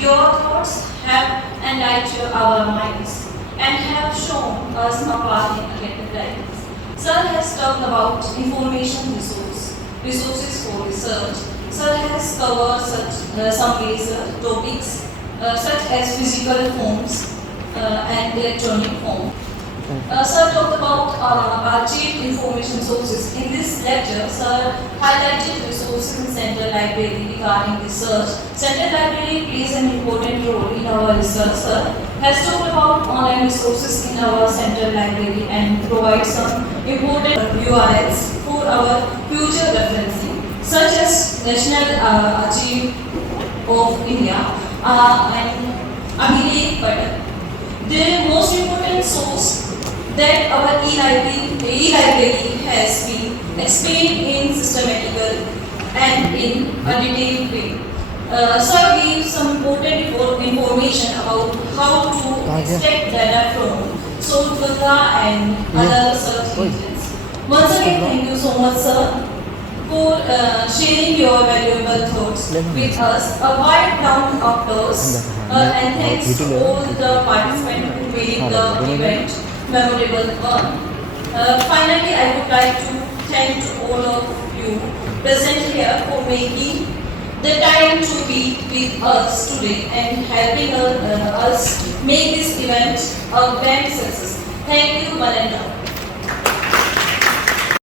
Your thoughts have enlightened our minds and have shown us a path in academic life. Sir has talked about information resources for research. Sir has covered some major topics such as physical forms and electronic form. Sir talked about archived information sources. In this lecture, Sir highlighted resources in Central Library regarding research. Central Library plays an important role in our research. Sir has talked about online resources in our Central Library and provides some important URLs for our future referencing, such as National Archive of India and Abhilekh Patal. The most important source that our e-library has been explained in systematical and in a detailed way. Sir gives some important information about how to extract data from source and other search engines. Once again, thank you so much, sir, for sharing your valuable thoughts with us. A wide round of applause and thanks to all the participants who made the event memorable one. Finally, I would like to thank to all of you present here for making the time to be with us today and helping us make this event a grand success. Thank you, Melinda.